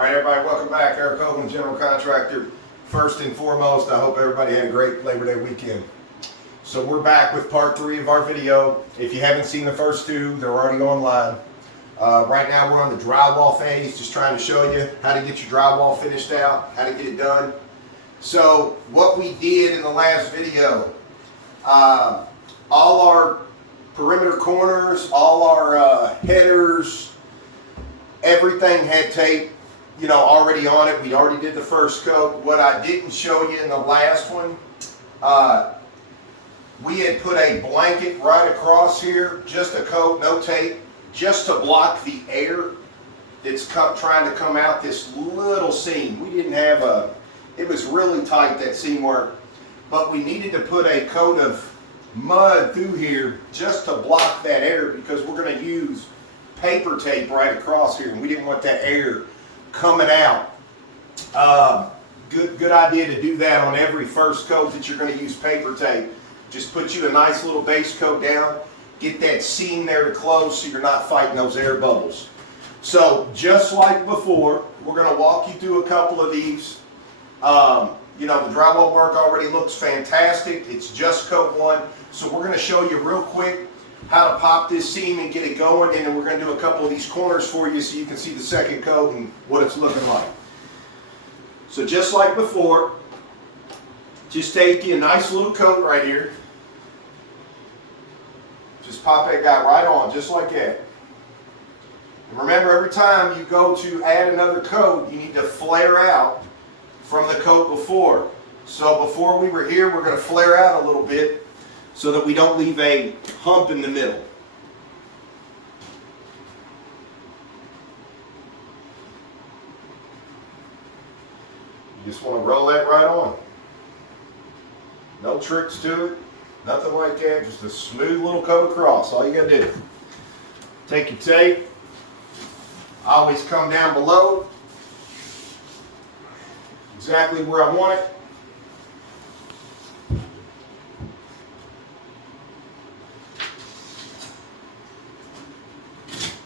All right, everybody, welcome back. Eric Hogan, General Contractor. First and foremost, I hope everybody had a great Labor Day weekend. So we're back with part 3 of our video. If you haven't seen the first 2, they're already online. Right now we're on the drywall phase, just trying to show you how to get your drywall finished out, how to get it done. So what we did in the last video, all our perimeter corners, all our headers, everything had tape, already on it. We already did the first coat. What I didn't show you in the last one, we had put a blanket right across here, just a coat, no tape, just to block the air that's trying to come out this little seam. We didn't have it was really tight, that seam work, but we needed to put a coat of mud through here just to block that air, because we're going to use paper tape right across here, and we didn't want that air coming out. Good idea to do that on every first coat that you're going to use paper tape. Just put you a nice little base coat down, get that seam there to close so you're not fighting those air bubbles. So just like before, we're going to walk you through a couple of these. The drywall work already looks fantastic. It's just coat 1. So we're going to show you real quick how to pop this seam and get it going, and then we're going to do a couple of these corners for you so you can see the second coat and what it's looking like. So just like before, just take you a nice little coat right here. Just pop that guy right on, just like that. And remember, every time you go to add another coat, you need to flare out from the coat before. So before we were here, we're going to flare out a little bit so that we don't leave a hump in the middle. You just want to roll that right on. No tricks to it, nothing like that, just a smooth little coat across. All you got to do. Take your tape, always come down below, exactly where I want it.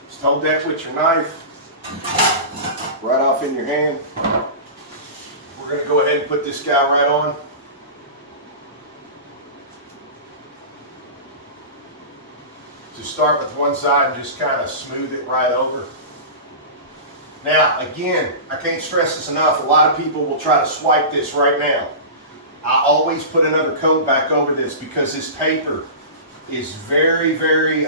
Just hold that with your knife, right off in your hand. We're going to go ahead and put this guy right on. Just start with one side and just kind of smooth it right over. Now, again, I can't stress this enough. A lot of people will try to swipe this right now. I always put another coat back over this, because this paper is very, very,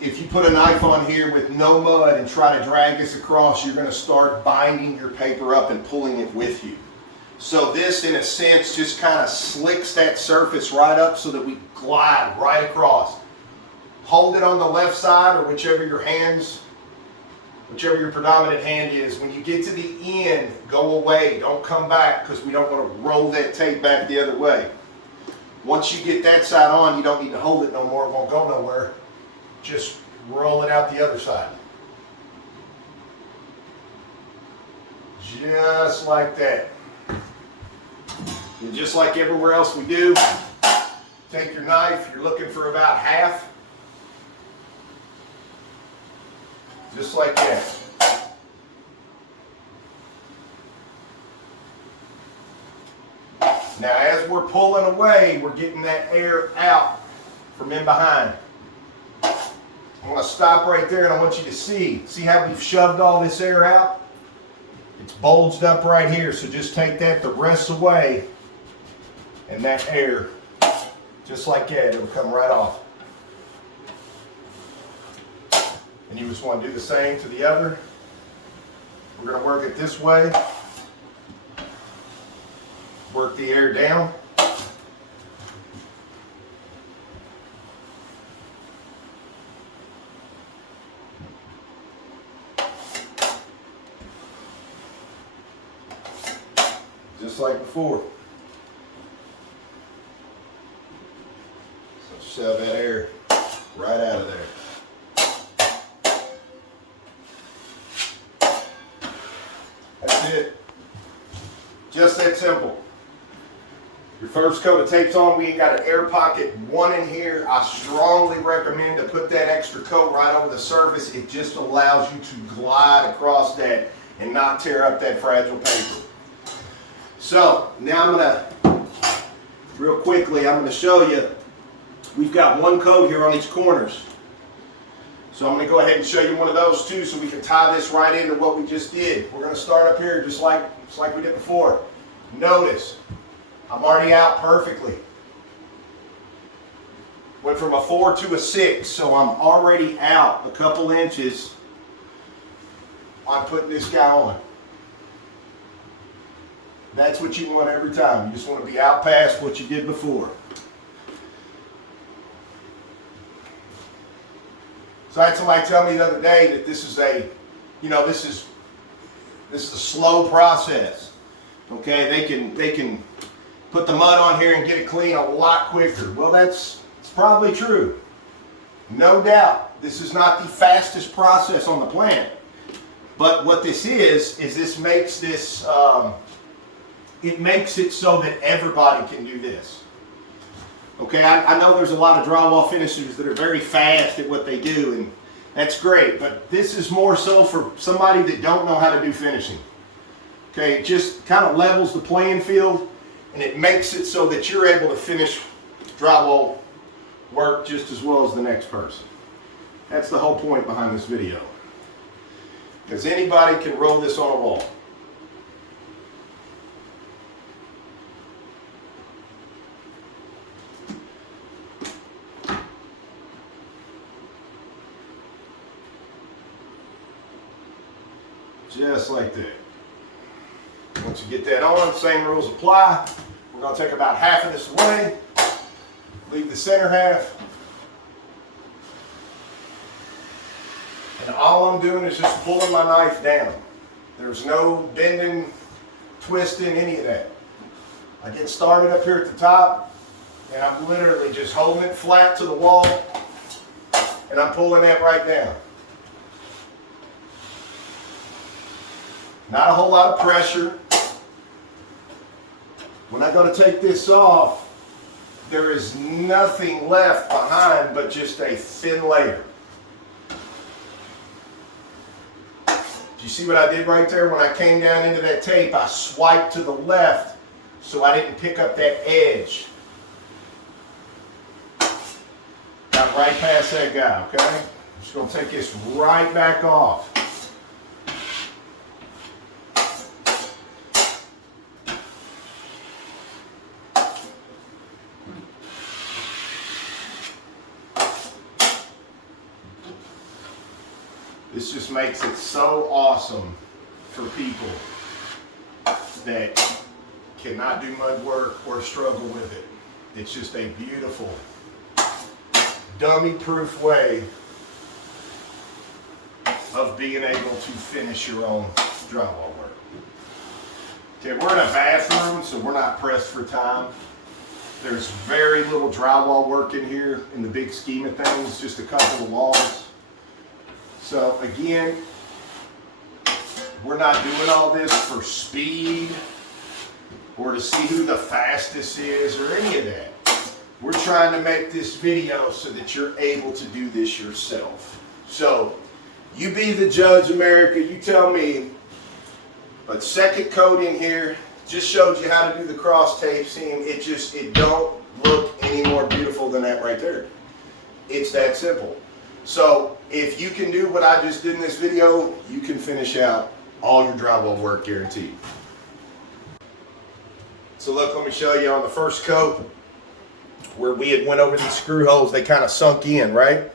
if you put a knife on here with no mud and try to drag this across, you're going to start binding your paper up and pulling it with you. So this, in a sense, just kind of slicks that surface right up so that we glide right across. Hold it on the left side, or whichever your predominant hand is. When you get to the end, go away. Don't come back, because we don't want to roll that tape back the other way. Once you get that side on, you don't need to hold it no more. It won't go nowhere. Just roll it out the other side. Just like that. And just like everywhere else we do, take your knife, you're looking for about half. Just like that. Now as we're pulling away, we're getting that air out from in behind. I want to stop right there, and I want you to see how we've shoved all this air out? It's bulged up right here, so just take that the rest away, and that air, just like that, it'll come right off. And you just want to do the same to the other. We're going to work it this way. Work the air down. Just like before. So shove that air right out of there. That's it. Just that simple. Your first coat of tape's on. We ain't got an air pocket one in here. I strongly recommend to put that extra coat right over the surface. It just allows you to glide across that and not tear up that fragile paper. So now I'm gonna, real quickly, I'm gonna show you, we've got one coat here on these corners. So I'm gonna go ahead and show you one of those too, so we can tie this right into what we just did. We're gonna start up here just like we did before. Notice, I'm already out perfectly. Went from a 4 to a 6, so I'm already out a couple inches on putting this guy on. That's what you want every time. You just want to be out past what you did before. So I had somebody tell me the other day that this is a, this is a slow process. Okay, they can put the mud on here and get it clean a lot quicker. Well, it's probably true. No doubt. This is not the fastest process on the planet. But what this is this makes this, it makes it so that everybody can do this. Okay, I know there's a lot of drywall finishers that are very fast at what they do, and that's great, but this is more so for somebody that don't know how to do finishing. Okay, it just kind of levels the playing field, and it makes it so that you're able to finish drywall work just as well as the next person. That's the whole point behind this video. Because anybody can roll this on a wall. Just like that. Once you get that on, same rules apply. We're going to take about half of this away. Leave the center half. And all I'm doing is just pulling my knife down. There's no bending, twisting, any of that. I get started up here at the top, and I'm literally just holding it flat to the wall, and I'm pulling that right down. Not a whole lot of pressure. When I go to take this off, there is nothing left behind but just a thin layer. Do you see what I did right there? When I came down into that tape, I swiped to the left so I didn't pick up that edge. Got right past that guy, okay? I'm just going to take this right back off. This just makes it so awesome for people that cannot do mud work or struggle with it. It's just a beautiful, dummy-proof way of being able to finish your own drywall work. Okay, we're in a bathroom, so we're not pressed for time. There's very little drywall work in here in the big scheme of things, just a couple of walls. So again, we're not doing all this for speed or to see who the fastest is or any of that. We're trying to make this video so that you're able to do this yourself. So you be the judge, America, you tell me. But second coat in here just showed you how to do the cross tape seam. It don't look any more beautiful than that right there. It's that simple. So if you can do what I just did in this video, you can finish out all your drywall work guaranteed. So look, let me show you on the first coat where we had went over these screw holes, they kind of sunk in, right?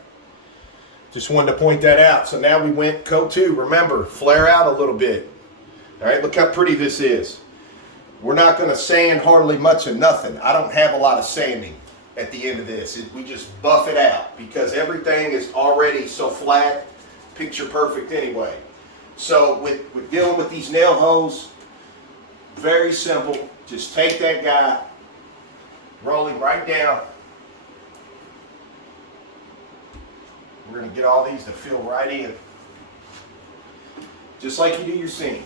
Just wanted to point that out. So now we went coat 2. Remember, flare out a little bit. All right, look how pretty this is. We're not going to sand hardly much of nothing. I don't have a lot of sanding at the end of this. We just buff it out because everything is already so flat, picture perfect anyway. So with dealing with these nail holes, very simple. Just take that guy, roll him right down. We're going to get all these to fill right in, just like you do your seams.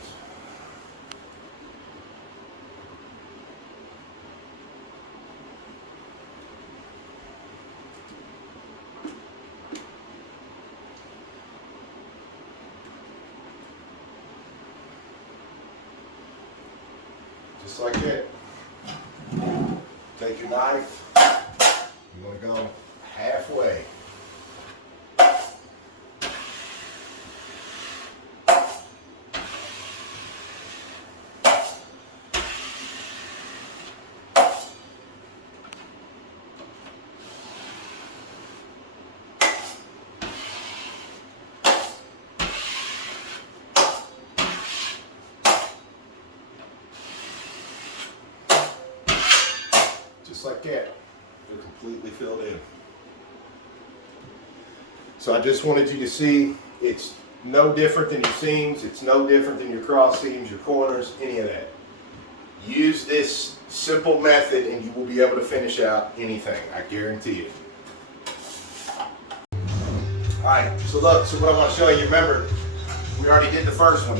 just like that. Take your knife, you want to go halfway. Just like that, they're completely filled in. So I just wanted you to see it's no different than your seams, it's no different than your cross seams, your corners, any of that. Use this simple method and you will be able to finish out anything, I guarantee it. Alright, so look, so what I want to show you, remember, we already did the first one.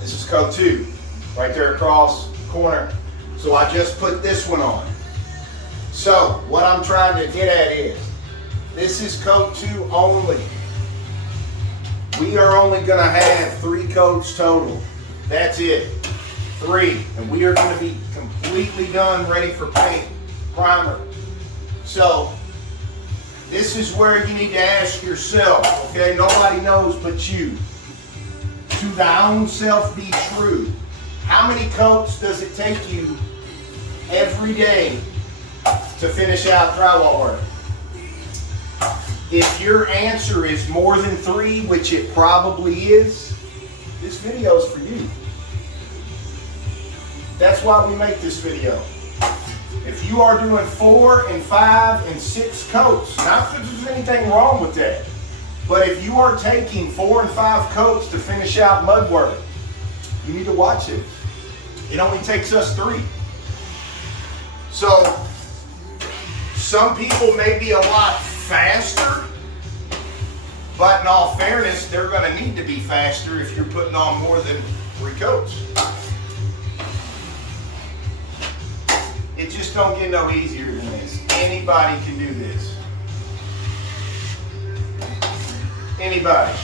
This is coat 2, right there across the corner. So I just put this one on. So what I'm trying to get at is, this is coat 2 only. We are only going to have 3 coats total. That's it. 3. And we are going to be completely done, ready for paint, primer. So this is where you need to ask yourself, okay? Nobody knows but you. To thy own self be true. How many coats does it take you every day to finish out drywall work? If your answer is more than 3, which it probably is, this video is for you. That's why we make this video. If you are doing 4 and 5 and 6 coats, not that there's anything wrong with that, but if you are taking 4 and 5 coats to finish out mud work, you need to watch it. It only takes us 3. So some people may be a lot faster, but in all fairness, they're going to need to be faster if you're putting on more than 3 coats. It just don't get no easier than this. Anybody can do this. Anybody.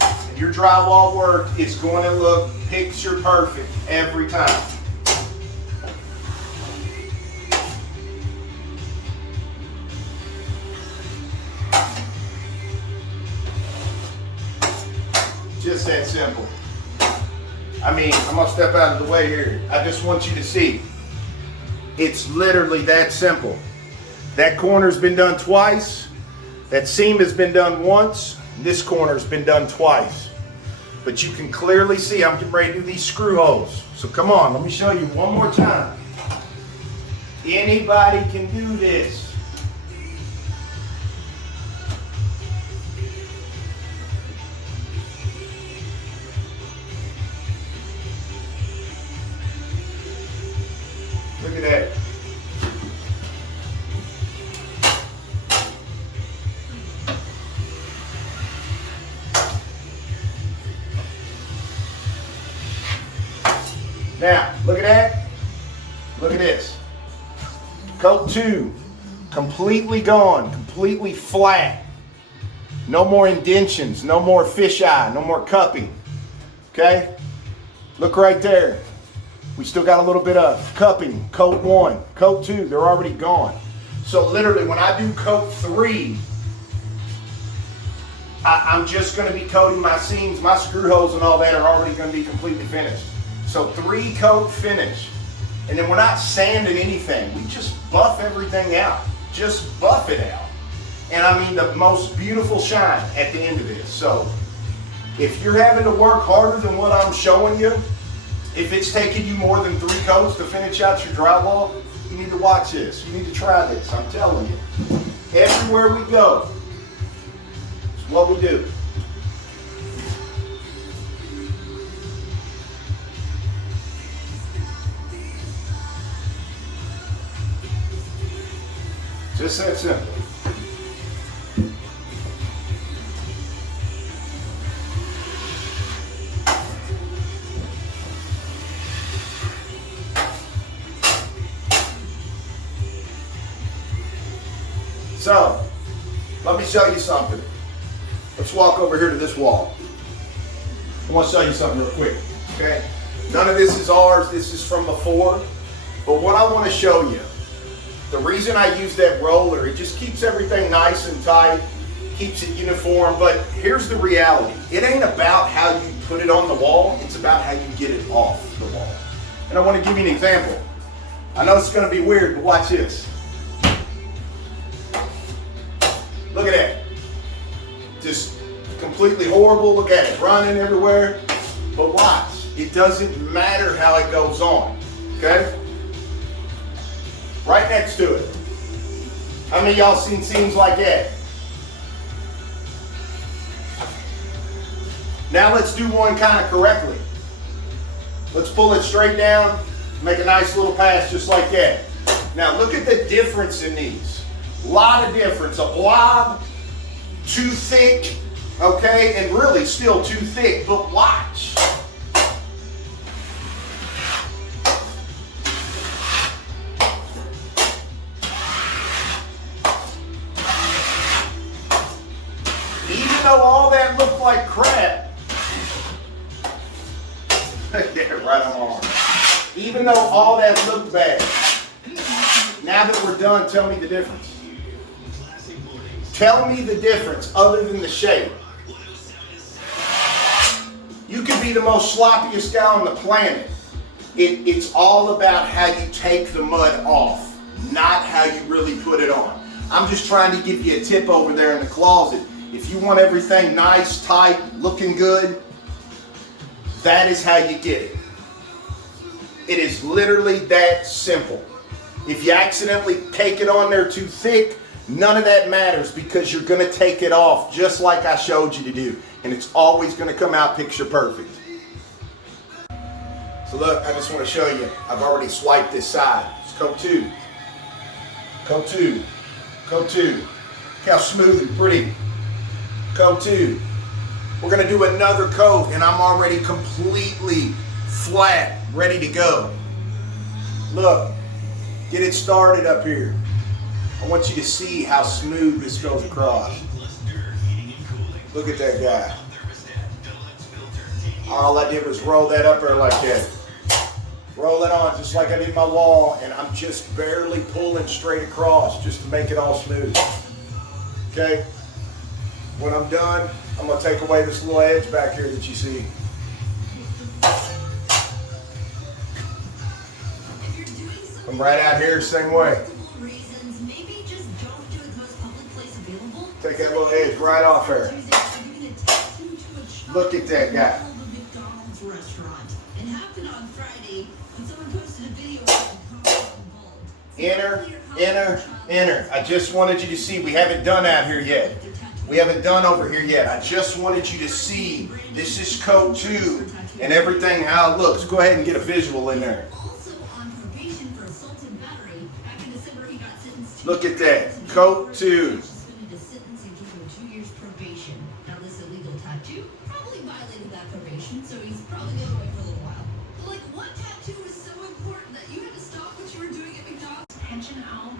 And your drywall work is going to look picture perfect every time. Just that simple. I mean, I'm going to step out of the way here. I just want you to see. It's literally that simple. That corner's been done twice. That seam has been done once. This corner's been done twice. But you can clearly see I'm getting ready to do these screw holes. So come on, let me show you one more time. Anybody can do this. Look at that. Now, look at that. Look at this. Coat 2, completely gone, completely flat. No more indentions, no more fisheye, no more cupping. Okay? Look right there. We still got a little bit of cupping. Coat 1, coat 2, they're already gone. So literally when I do coat 3, I'm just going to be coating my seams, my screw holes and all that are already going to be completely finished. So 3 coat finish. And then we're not sanding anything. We just buff everything out. Just buff it out. And I mean the most beautiful shine at the end of this. So if you're having to work harder than what I'm showing you, if it's taking you more than 3 coats to finish out your drywall, you need to watch this. You need to try this. I'm telling you. Everywhere we go, it's what we do. Just that simple. So, let me show you something. Let's walk over here to this wall. I want to show you something real quick, okay? None of this is ours, this is from before. But what I want to show you, the reason I use that roller, it just keeps everything nice and tight, keeps it uniform, but here's the reality. It ain't about how you put it on the wall, it's about how you get it off the wall. And I want to give you an example. I know it's going to be weird, but watch this. Look at that. Just completely horrible. Look at it, running everywhere. But watch, it doesn't matter how it goes on, okay? Right next to it. How many of y'all seen scenes like that? Now let's do one kind of correctly. Let's pull it straight down, make a nice little pass just like that. Now look at the difference in these. A lot of difference. A blob, too thick, okay, and really still too thick, but watch. Even though all that looked like crap, yeah, right on. Even though all that looked bad, now that we're done, tell me the difference. Tell me the difference other than the shape. You could be the most sloppiest guy on the planet. It's all about how you take the mud off, not how you really put it on. I'm just trying to give you a tip over there in the closet. If you want everything nice, tight, looking good, that is how you get it. It is literally that simple. If you accidentally take it on there too thick, none of that matters because you're going to take it off just like I showed you to do. And it's always going to come out picture perfect. So look, I just want to show you, I've already swiped this side. It's coat 2. Coat 2. Coat 2. Look how smooth and pretty. Coat 2. We're going to do another coat and I'm already completely flat, ready to go. Look, get it started up here. I want you to see how smooth this goes across. Look at that guy. All I did was roll that up there like that. Roll it on just like I did my wall, and I'm just barely pulling straight across just to make it all smooth. Okay? When I'm done, I'm going to take away this little edge back here that you see. I'm right out here, same way. Take that little edge right off there. Look at that guy. Enter, enter, enter. I just wanted you to see, we haven't done out here yet. We haven't done over here yet. I just wanted you to see, this is coat 2 and everything, how it looks. Go ahead and get a visual in there. Look at that, coat 2.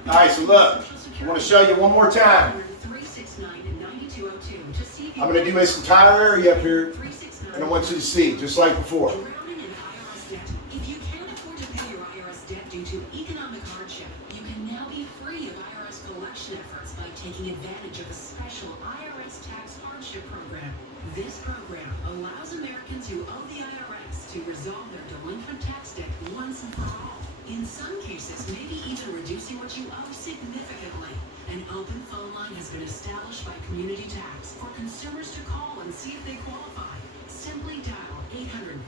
All right, so look, I want to show you one more time. I'm going to do this entire area up here, and I want you to see, just like before. If you can't afford to pay your IRS debt due to economic hardship, you can now be free of IRS collection efforts by taking advantage of a special IRS tax hardship program. This program allows Americans who owe the IRS to resolve their delinquent tax debt once and for all. In some cases, maybe even reducing what you owe significantly. An open phone line has been established by Community Tax for consumers to call and see if they qualify. Simply dial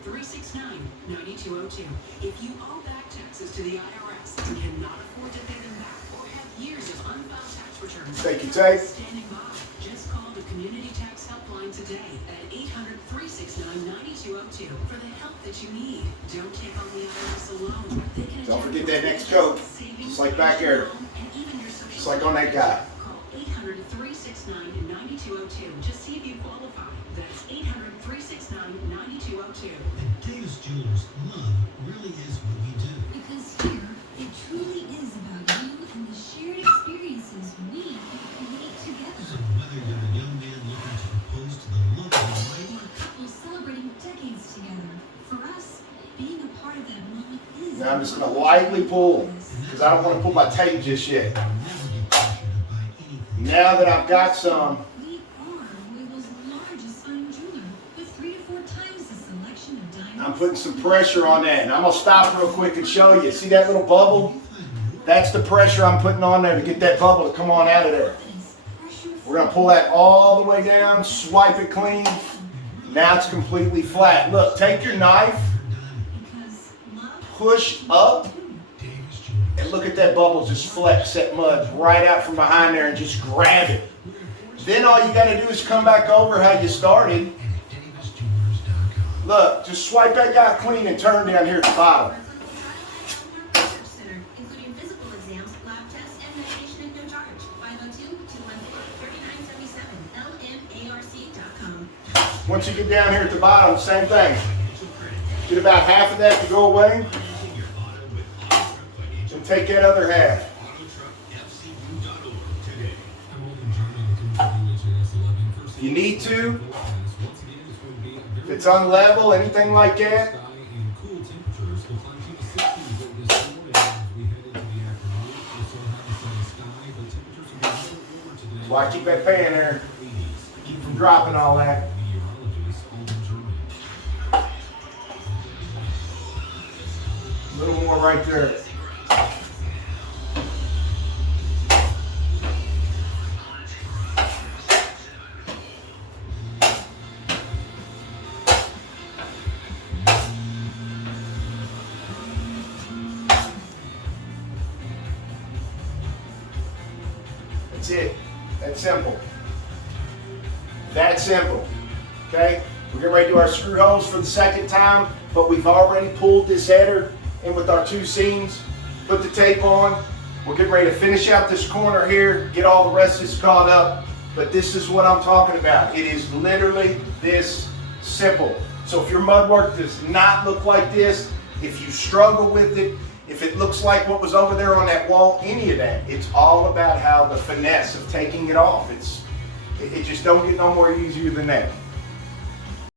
800-369-9202. If you owe back taxes to the IRS and cannot afford to pay them back or have years of unfiled tax returns, thank you, Tate. Standing by. Just call the Community Tax Helpline today at 800-369-9202 for the help that you need. Don't take on the IRS alone. Don't forget that next coat, just like back there, just like on that guy. Call 800-369-9202 to see if you qualify. That's 800-369-9202. At Davis Jewelers, love really is what we do. Because here, it truly is about you and the shared experiences we create together. So whether you're a young man looking to propose to the love of your life, Or a couple celebrating decades together, for us, being Now I'm just going to lightly pull because I don't want to pull my tape just yet. Now that I've got some, I'm putting some pressure on that. And I'm going to stop real quick and show you. See that little bubble? That's the pressure I'm putting on there to get that bubble to come on out of there. We're going to pull that all the way down, swipe it clean. Now it's completely flat. Look, take your knife, push up, and look at that bubble just flex that mud right out from behind there and just grab it. Then all you got to do is come back over how you started. Look, just swipe that guy clean and turn down here at the bottom. Once you get down here at the bottom, same thing. Get about half of that to go away. And take that other half. You need to. If it's unlevel, anything like that. That's why I keep that pan there. Keep from dropping all that. A little more right there. That's it. That's simple. That simple. Okay? We're getting ready to do our screw holes for the second time, but we've already pulled this header in with our two seams, put the tape on. We're getting ready to finish out this corner here, get all the rest of this caught up, but this is what I'm talking about. It is literally this simple. So if your mud work does not look like this, if you struggle with it, if it looks like what was over there on that wall, any of that, it's all about how the finesse of taking it off. It just don't get no more easier than that.